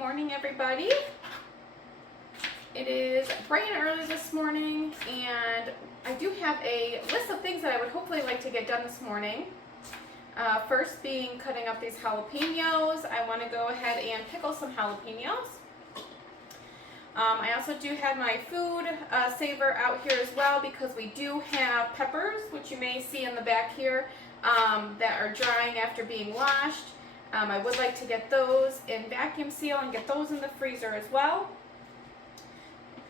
morning, everybody. It is bright and early this morning, and I do have a list of things that I would hopefully like to get done this morning. First being cutting up these jalapenos. I want to go ahead and pickle some jalapenos. I also do have my food saver out here as well because we do have peppers, which you may see in the back here, that are drying after being washed. I would like to get those in vacuum seal and get those in the freezer as well.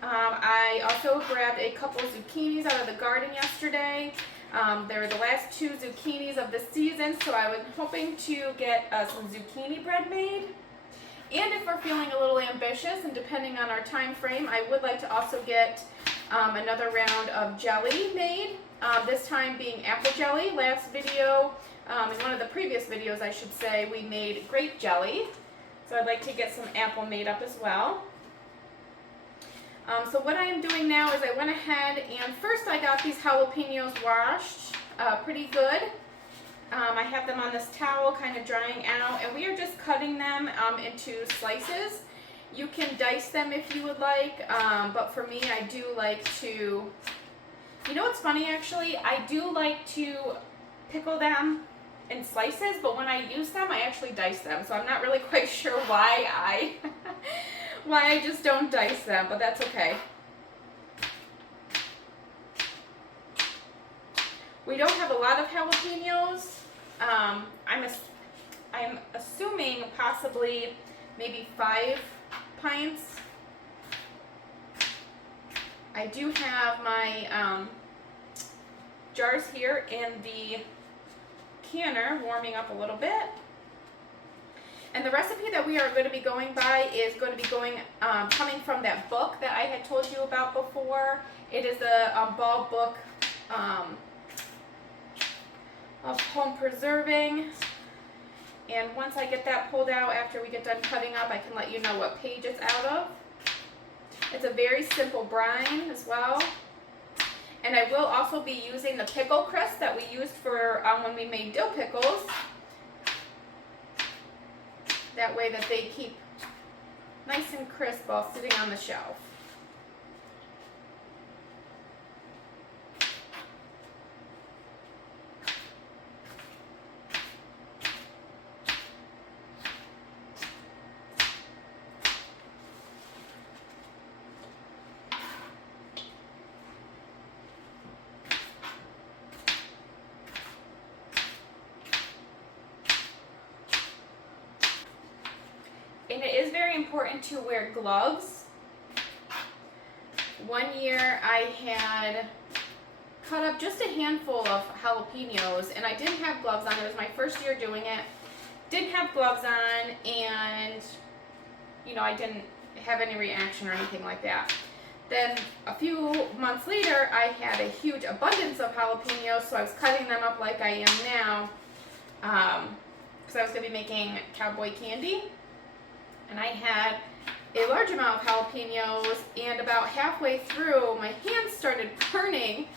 I also grabbed a couple zucchinis out of the garden yesterday. They were the last two zucchinis of the season, so I was hoping to get some zucchini bread made. And if we're feeling a little ambitious and depending on our time frame, I would like to also get another round of jelly made, this time being apple jelly. Last video, in one of the previous videos I should say, we made grape jelly. So I'd like to get some apple made up as well. So what I am doing now is I went ahead and first I got these jalapenos washed pretty good. I have them on this towel kind of drying out, and we are just cutting them into slices. You can dice them if you would like, but for me I do like to, you know what's funny actually, I do like to pickle them in slices, but when I use them I actually dice them, so I'm not really quite sure why I just don't dice them, but that's okay. We don't have a lot of jalapenos. I'm assuming possibly maybe 5 pints. I do have my jars here in the canner warming up a little bit. And the recipe that we are going to be going by is going to be coming from that book that I had told you about before. It is a Ball book of home preserving. And once I get that pulled out after we get done cutting up, I can let you know what page it's out of. It's a very simple brine as well. And I will also be using the pickle crisp that we used for when we made dill pickles. That way that they keep nice and crisp while sitting on the shelf. And it is very important to wear gloves. One year I had cut up just a handful of jalapenos and I didn't have gloves on. It was my first year doing it. Didn't have gloves on, and you know, I didn't have any reaction or anything like that. Then a few months later I had a huge abundance of jalapenos, so I was cutting them up like I am now because I was going to be making cowboy candy. And I had a large amount of jalapenos, and about halfway through, my hands started burning.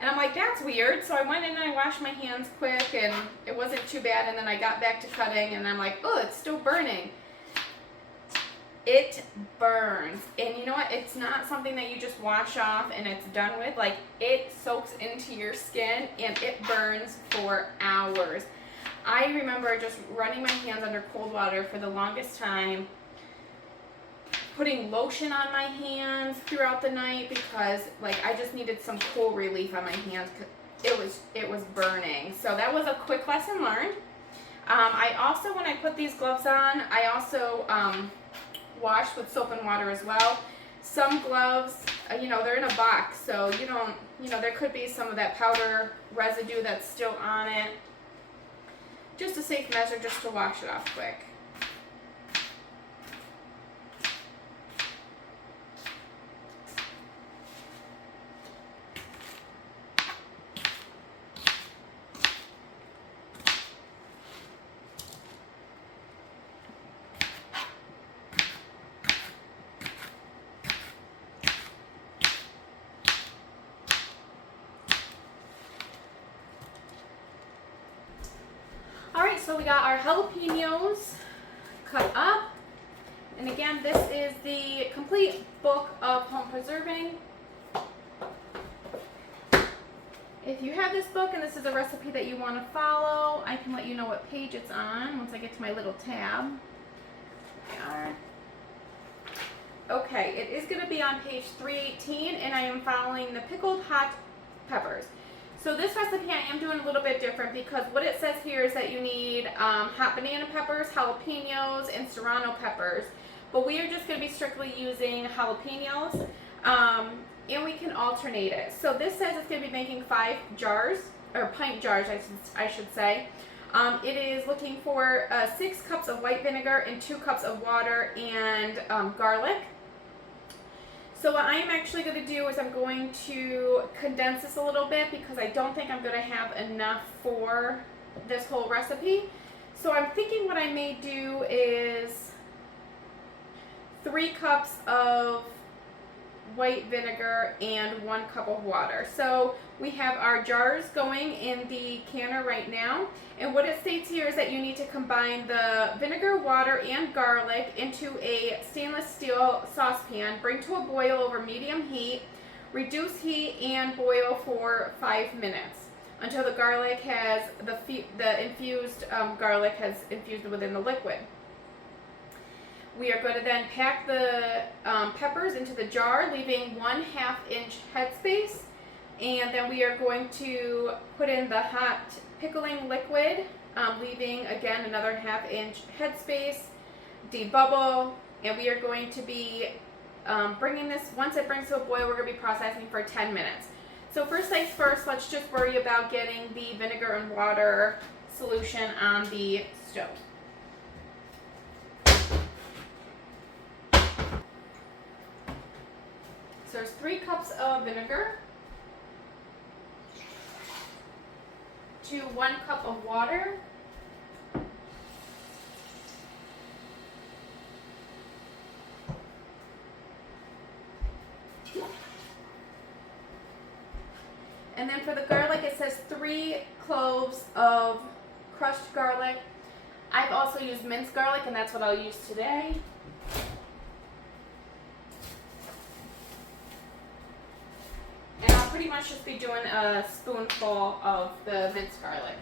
And I'm like, that's weird. So I went in and I washed my hands quick, and it wasn't too bad. And then I got back to cutting, and I'm like, oh, it's still burning. It burns. And you know what? It's not something that you just wash off and it's done with. Like, it soaks into your skin, and it burns for hours. I remember just running my hands under cold water for the longest time, putting lotion on my hands throughout the night because like I just needed some cool relief on my hands because it was burning. So that was a quick lesson learned. I also, when I put these gloves on, I also washed with soap and water as well. Some gloves, you know, they're in a box, so you don't, you know, there could be some of that powder residue that's still on it. Just a safe measure just to wash it off quick. Alright, so we got our jalapenos cut up. And And again, this is the complete book of home preserving. If you have this book and this is a recipe that you want to follow, I can let you know what page it's on once I get to my little tab. There. Okay, it is going to be on page 318, and I am following the pickled hot peppers. So this recipe I am doing a little bit different because what it says here is that you need hot banana peppers, jalapenos, and serrano peppers. But we are just going to be strictly using jalapenos, and we can alternate it. So this says it's going to be making 5 jars, or pint jars I should say. It is looking for 6 cups of white vinegar and 2 cups of water and garlic. So what I am actually going to do is I'm going to condense this a little bit because I don't think I'm going to have enough for this whole recipe. So I'm thinking what I may do is 3 cups of white vinegar and 1 cup of water. So we have our jars going in the canner right now, and what it states here is that you need to combine the vinegar, water, and garlic into a stainless steel saucepan, bring to a boil over medium heat, reduce heat, and boil for 5 minutes until the garlic has the infused garlic has infused within the liquid. We are going to then pack the peppers into the jar, leaving 1/2 inch headspace. And then we are going to put in the hot pickling liquid, leaving again another 1/2 inch headspace, debubble, and we are going to be bringing this, once it brings to a boil, we're going to be processing for 10 minutes. So first things first, let's just worry about getting the vinegar and water solution on the stove. So there's 3 cups of vinegar to 1 cup of water. And then for the garlic, it says 3 cloves of crushed garlic. I've also used minced garlic, and that's what I'll use today. And I'll pretty much just be doing a spoonful of the minced garlic.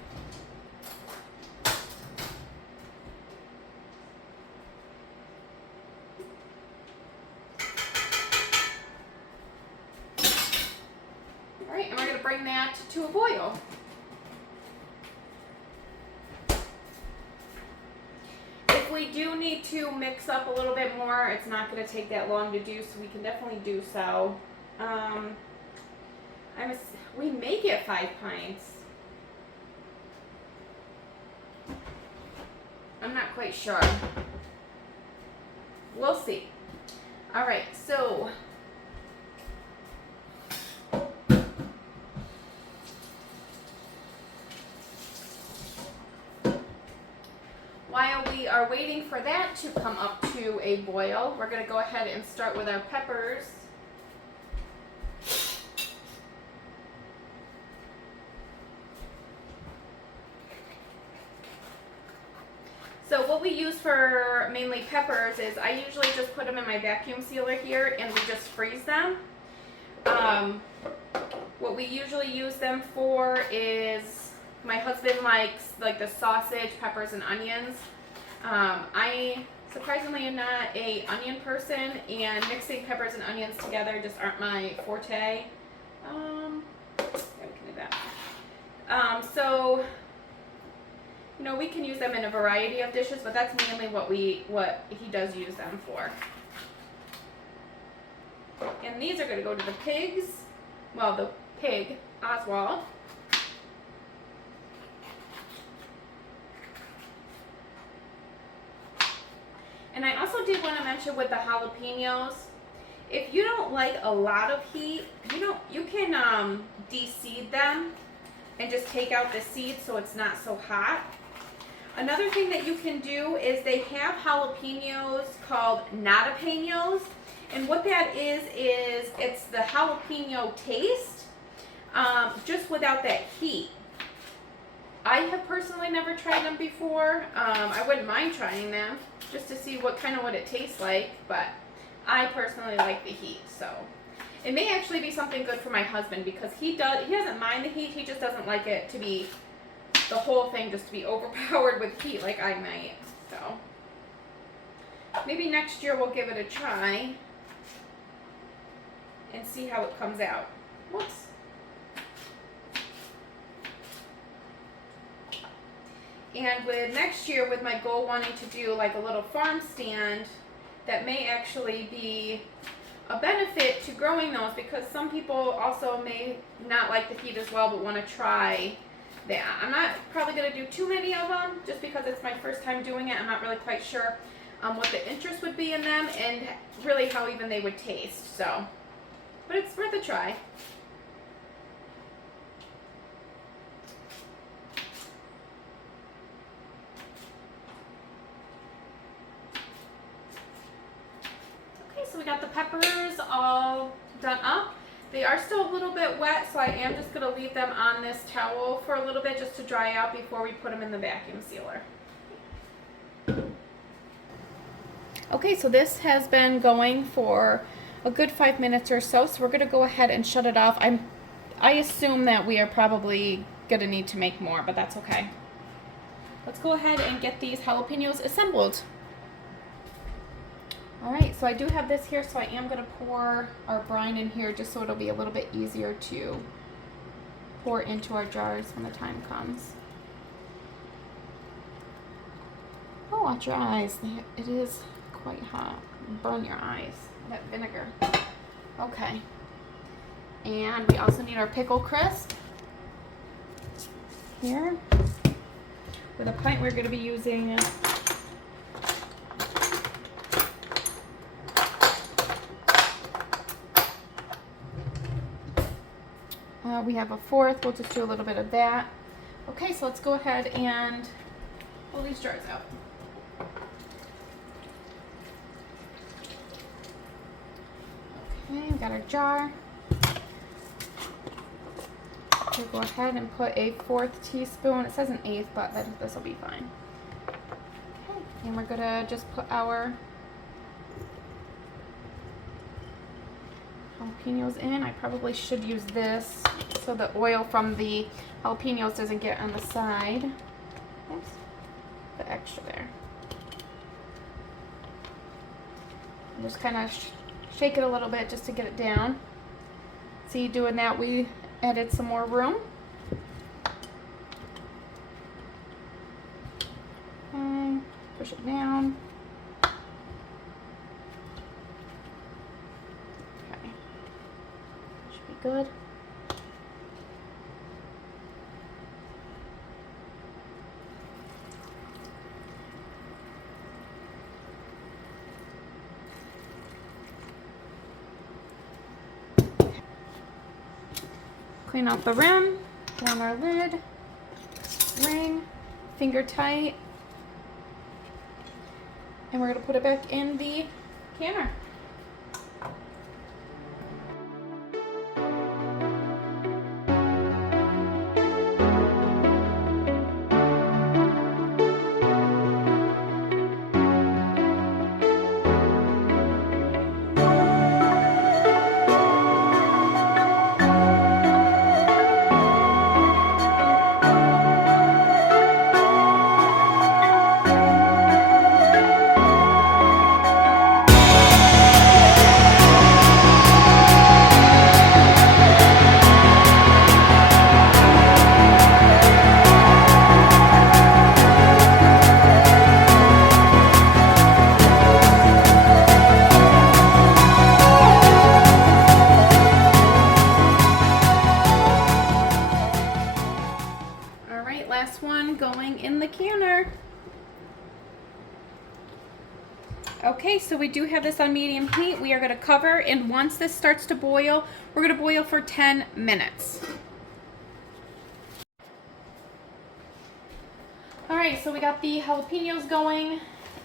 Alright, and we're going to bring that to a boil. If we do need to mix up a little bit more, it's not going to take that long to do, so we can definitely do so. We may get 5 pints. I'm not quite sure. We'll see. Alright, so while we are waiting for that to come up to a boil, we're going to go ahead and start with our peppers. So what we use for mainly peppers is I usually just put them in my vacuum sealer here and we just freeze them. What we usually use them for is, my husband likes like the sausage, peppers, and onions. I surprisingly am not an onion person, and mixing peppers and onions together just aren't my forte. Yeah, we can do that. So, you know, we can use them in a variety of dishes, but that's mainly what he does use them for. And these are going to go to the pigs. Well, the pig, Oswald. And I also did want to mention with the jalapenos, if you don't like a lot of heat, you can de-seed them and just take out the seeds so it's not so hot. Another thing that you can do is they have jalapenos called nadapenos, and what that is it's the jalapeno taste, just without that heat. I have personally never tried them before. I wouldn't mind trying them just to see what it tastes like, but I personally like the heat, so it may actually be something good for my husband because he doesn't mind the heat. He just doesn't like it to be the whole thing just to be overpowered with heat like I might. So maybe next year we'll give it a try and see how it comes out. Whoops. And with next year, with my goal wanting to do like a little farm stand, that may actually be a benefit to growing those because some people also may not like the heat as well but want to try that. I'm not probably going to do too many of them just because it's my first time doing it. I'm not really quite sure what the interest would be in them and really how even they would taste. So, but it's worth a try. So we got the peppers all done up. They are still a little bit wet, so I am just going to leave them on this towel for a little bit just to dry out before we put them in the vacuum sealer. Okay, so this has been going for a good 5 minutes or so, so we're going to go ahead and shut it off. I assume that we are probably going to need to make more, but that's okay. Let's go ahead and get these jalapenos assembled. Alright, so I do have this here, so I am going to pour our brine in here just so it'll be a little bit easier to pour into our jars when the time comes. Oh, watch your eyes. It is quite hot. Burn your eyes. That vinegar. Okay. And we also need our pickle crisp. Here. With a pint, we're going to be using we have a fourth. We'll just do a little bit of that. Okay, so let's go ahead and pull these jars out. Okay, we got our jar. We'll go ahead and put a 4th teaspoon. It says an 1/8, but this will be fine. Okay, and we're gonna just put our jalapenos in. I probably should use this so the oil from the jalapenos doesn't get on the side. Oops, the extra there. And just kind of shake it a little bit just to get it down. See, doing that, we added some more room. Okay, push it down. Okay, should be good. Clean out the rim, put on our lid, ring, finger tight, and we're going to put it back in the canner. Last one going in the canner. Okay, so we do have this on medium heat. We are going to cover, and once this starts to boil, we're going to boil for 10 minutes. Alright, so we got the jalapenos going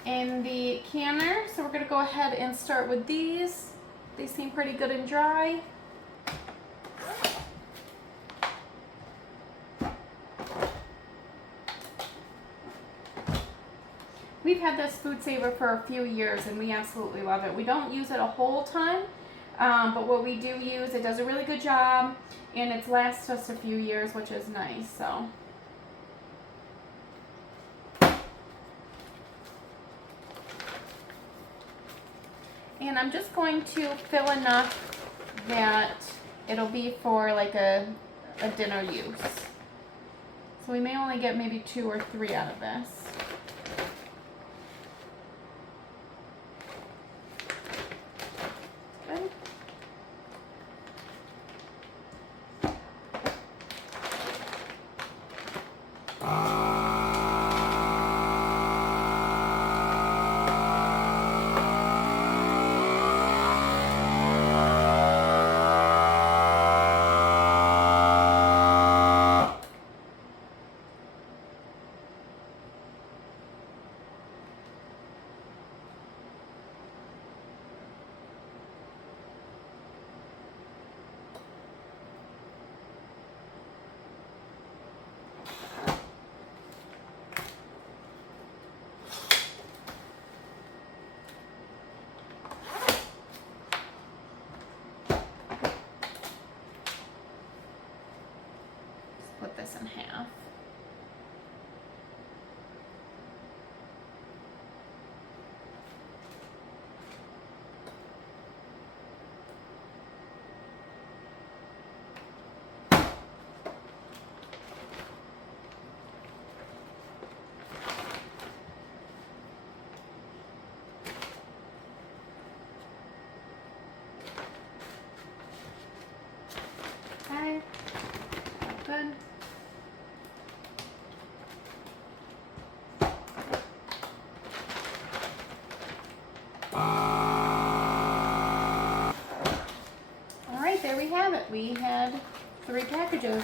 in the canner, so we're going to go ahead and start with these. They seem pretty good and dry. had this food saver for a few years and we absolutely love it. We don't use it a whole ton, but what we do use, it does a really good job and it lasts us a few years, which is nice. So. And I'm just going to fill enough that it'll be for like a dinner use. So we may only get maybe 2 or 3 out of this. Good. Split this in half. Okay, good. Alright, there we have it. We had 3 packages.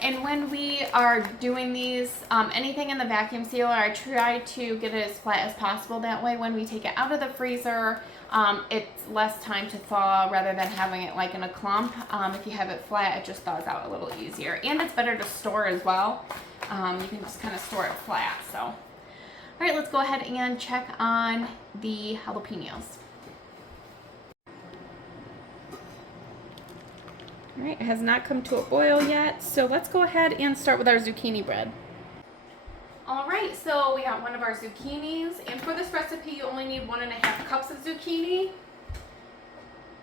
And when we are doing these, anything in the vacuum sealer, I try to get it as flat as possible. That way when we take it out of the freezer, it's less time to thaw rather than having it like in a clump. If you have it flat, it just thaws out a little easier. And it's better to store as well. You can just kind of store it flat. So, all right, let's go ahead and check on the jalapenos. All right, it has not come to a boil yet, so let's go ahead and start with our zucchini bread. All right, so we got one of our zucchinis, and for this recipe, you only need 1.5 cups of zucchini.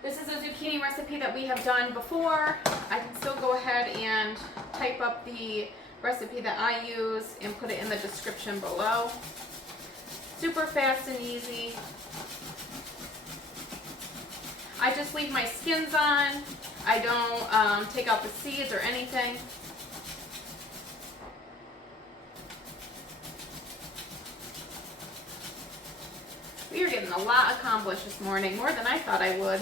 This is a zucchini recipe that we have done before. I can still go ahead and type up the recipe that I use and put it in the description below. Super fast and easy. I just leave my skins on. I don't take out the seeds or anything. We are getting a lot accomplished this morning, more than I thought I would.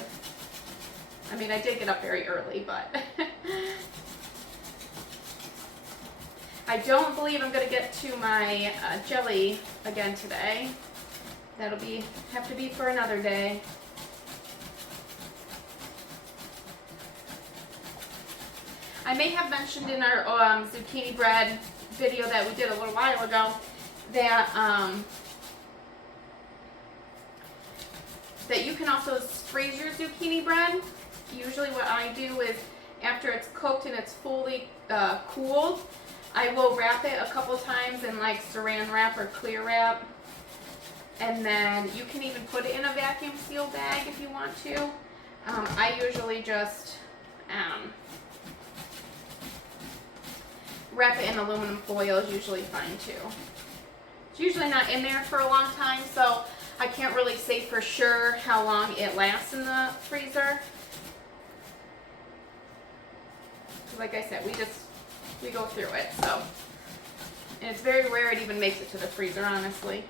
I mean, I did get up very early, but I don't believe I'm going to get to my jelly again today. That'll have to be for another day. I may have mentioned in our zucchini bread video that we did a little while ago that that you can also freeze your zucchini bread. Usually what I do is after it's cooked and it's fully cooled, I will wrap it a couple times in like saran wrap or clear wrap. And then you can even put it in a vacuum seal bag if you want to. I usually just wrap it in aluminum foil is usually fine too. It's usually not in there for a long time, so I can't really say for sure how long it lasts in the freezer. Like I said, we go through it, so. And it's very rare it even makes it to the freezer, honestly.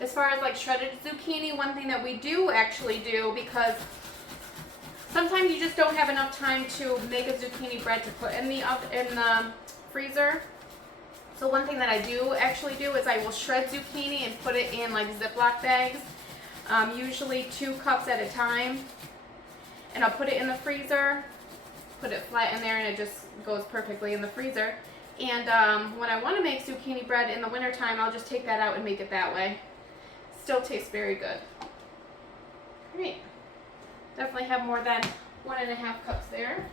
As far as like shredded zucchini, one thing that we do actually do, because Sometimes you just don't have enough time to make a zucchini bread to put in the freezer. So one thing that I do actually do is I will shred zucchini and put it in like Ziploc bags, usually 2 cups at a time. And I'll put it in the freezer, put it flat in there, and it just goes perfectly in the freezer. And when I want to make zucchini bread in the wintertime, I'll just take that out and make it that way. Still tastes very good. Great. Definitely have more than 1.5 cups there.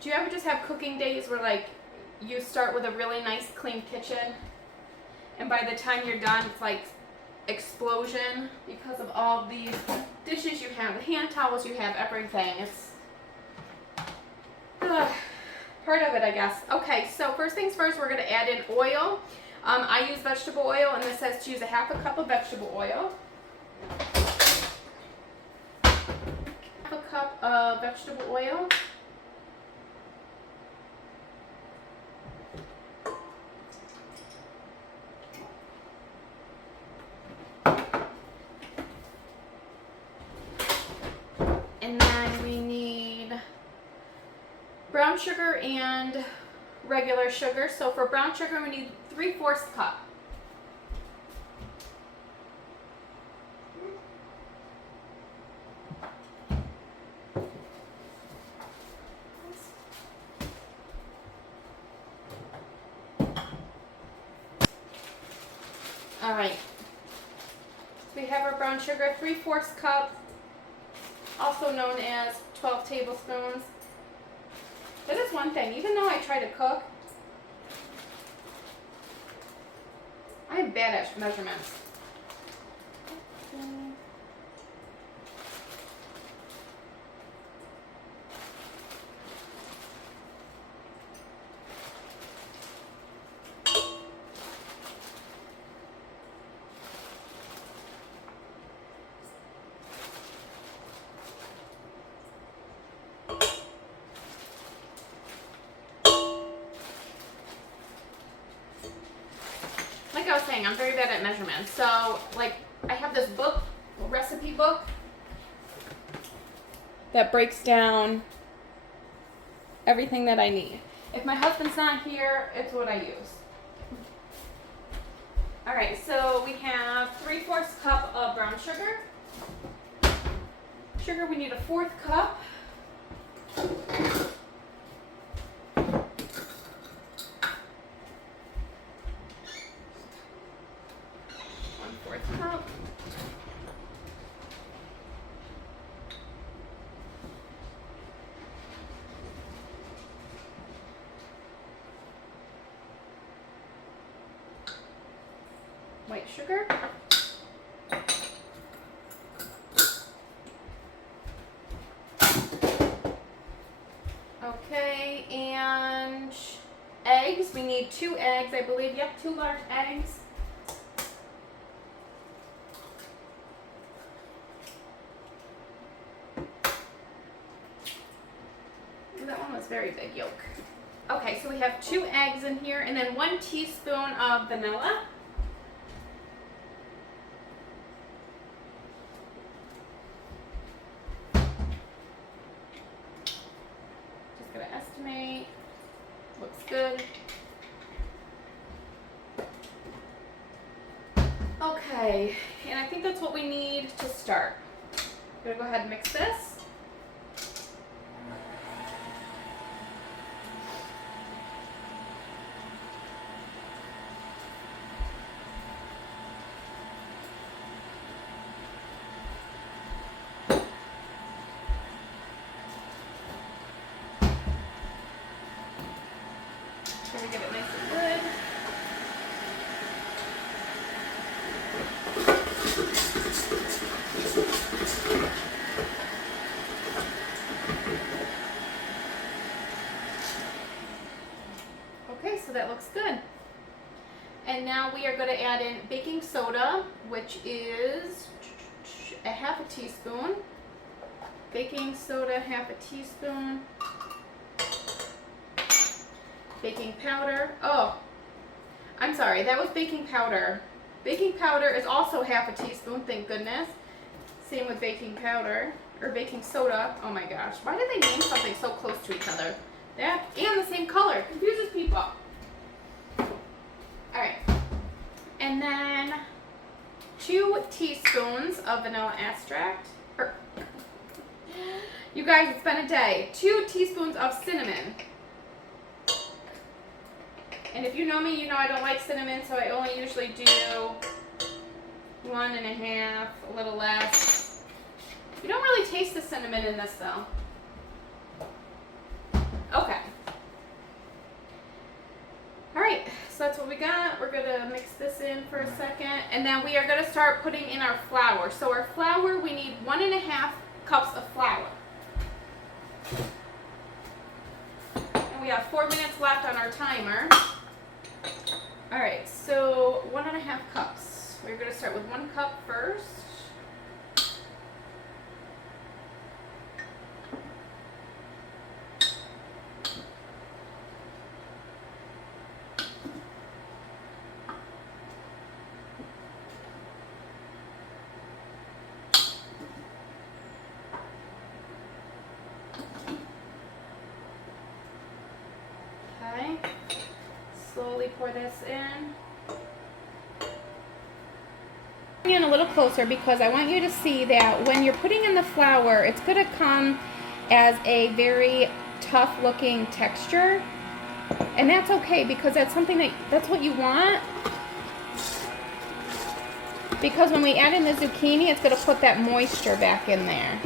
Do you ever just have cooking days where like you start with a really nice clean kitchen and by the time you're done it's like explosion because of all these dishes you have, the hand towels you have, everything. It's part of it, I guess. Okay, so first things first, we're going to add in oil. I use vegetable oil, and this says to use 1/2 cup of vegetable oil. 1/2 cup of vegetable oil. And then we need brown sugar and regular sugar. So for brown sugar, we need 3/4 cup. All right. So we have our brown sugar, 3/4 cup, also known as 12 tablespoons. That is one thing, even though I try to cook, I'm bad at measurements. Like I was saying, I'm very bad at measurements. So, like, I have this book, recipe book, that breaks down everything that I need. If my husband's not here, it's what I use. All right, so we have 3/4 cup of brown sugar. Sugar, we need 1/4 cup. White sugar. Okay, and eggs. We need 2 eggs, I believe. Yep, 2 large eggs. That one was very big yolk. Okay, so we have 2 eggs in here, and then 1 teaspoon of vanilla. Just gonna estimate. Looks good. Okay, and I think that's what we need to start. I'm gonna go ahead and mix this. Try to get it nice and good. Okay, so that looks good. And now we are going to add in baking soda, which is 1/2 teaspoon. Baking soda, 1/2 teaspoon. Baking powder. Oh, I'm sorry, that was baking powder. Baking powder is also half a teaspoon, thank goodness. Same with baking powder, or baking soda. Oh my gosh, why did they name something so close to each other? That and the same color, confuses people. Alright, and then 2 teaspoons of vanilla extract. You guys, it's been a day. 2 teaspoons of cinnamon. And if you know me, you know I don't like cinnamon, so I only usually do 1.5, a little less. You don't really taste the cinnamon in this though. Okay. Alright, so that's what we got. We're gonna mix this in for a second. And then we are gonna start putting in our flour. So our flour, we need 1.5 cups of flour. And we have 4 minutes left on our timer. Alright, so 1.5 cups. We're going to start with 1 cup first. Okay. Slowly pour this in. Bring in a little closer because I want you to see that when you're putting in the flour, it's going to come as a very tough looking texture. And that's okay because that's something that's what you want. Because when we add in the zucchini, it's going to put that moisture back in there.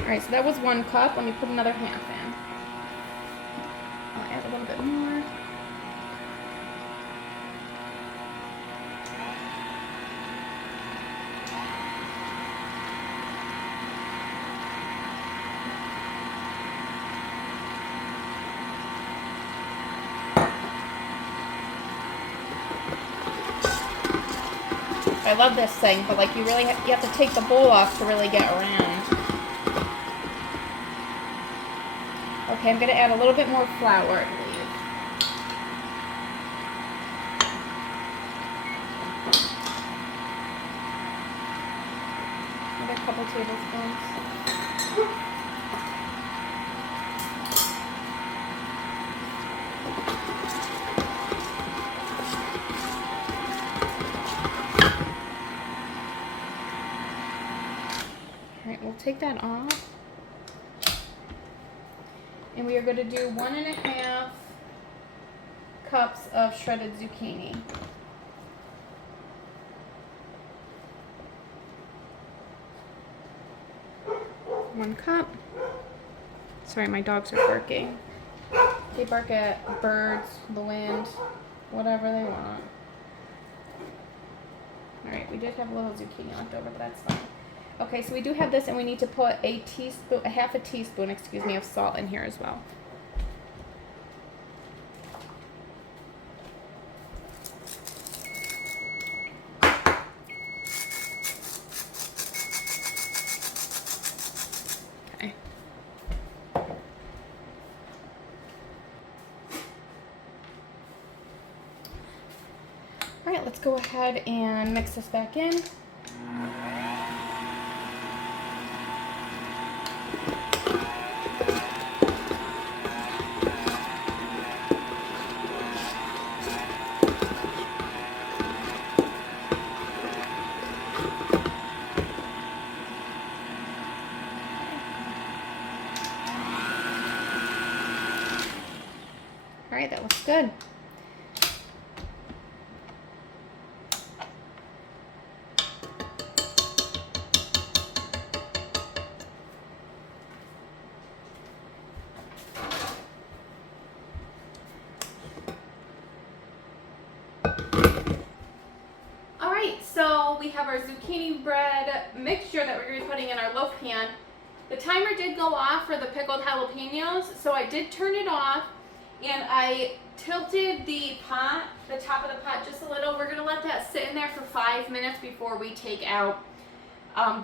Alright, so that was 1 cup. Let me put another half in. I'll add a little bit more. I love this thing, but like you have to take the bowl off to really get around. Okay, I'm going to add a little bit more flour, I believe. Another couple tablespoons. Alright, we'll take that off. And we are going to do 1.5 cups of shredded zucchini. One cup. Sorry, my dogs are barking. They bark at birds, the wind, whatever they want. Alright, we did have a little zucchini left over, but that's fine. Okay, so we do have this, and we need to put a half a teaspoon, excuse me, of salt in here as well. Okay. All right, let's go ahead and mix this back in. All right, that looks good. All right, so we have our zucchini bread mixture that we're going to be putting in our loaf pan. The timer did go off for the pickled jalapenos, so I did turn it off. And I tilted the pot, the top of the pot, just a little. We're going to let that sit in there for 5 minutes before we take out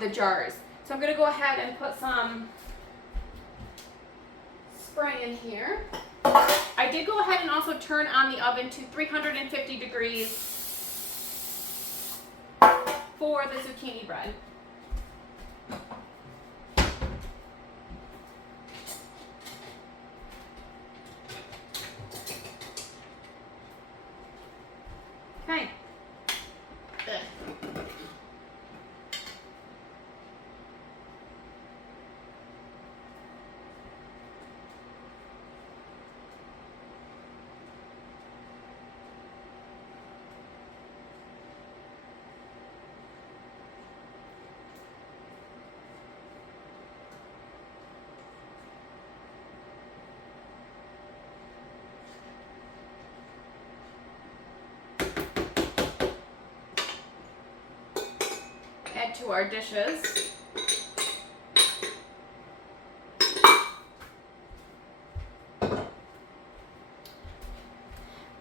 the jars. So I'm going to go ahead and put some spray in here. And I did go ahead and also turn on the oven to 350 degrees for the zucchini bread. Okay. Add to our dishes.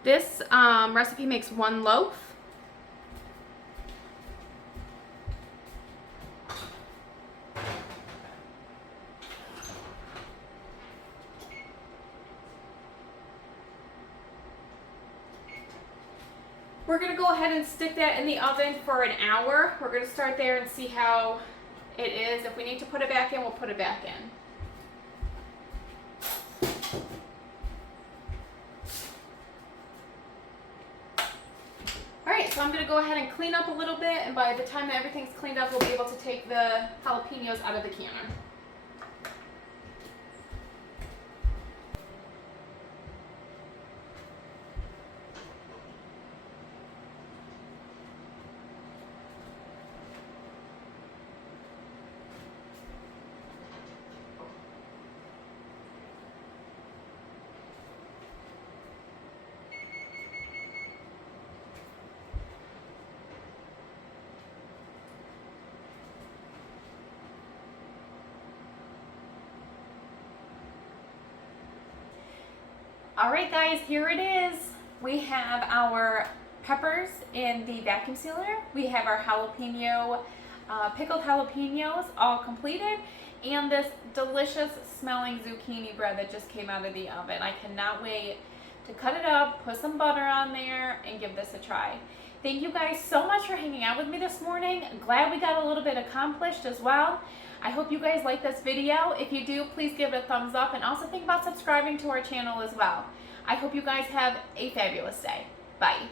This recipe makes 1 loaf. We're going to go ahead and stick that in the oven for an hour. We're going to start there and see how it is. If we need to put it back in, we'll put it back in. Alright, so I'm going to go ahead and clean up a little bit, and by the time that everything's cleaned up, we'll be able to take the jalapenos out of the canner. All right, guys, here it is. We have our peppers in the vacuum sealer. We have our jalapeno, pickled jalapenos all completed, and this delicious smelling zucchini bread that just came out of the oven. I cannot wait to cut it up, put some butter on there, and give this a try. Thank you guys so much for hanging out with me this morning. Glad we got a little bit accomplished as well. I hope you guys like this video. If you do, please give it a thumbs up, and also think about subscribing to our channel as well. I hope you guys have a fabulous day. Bye.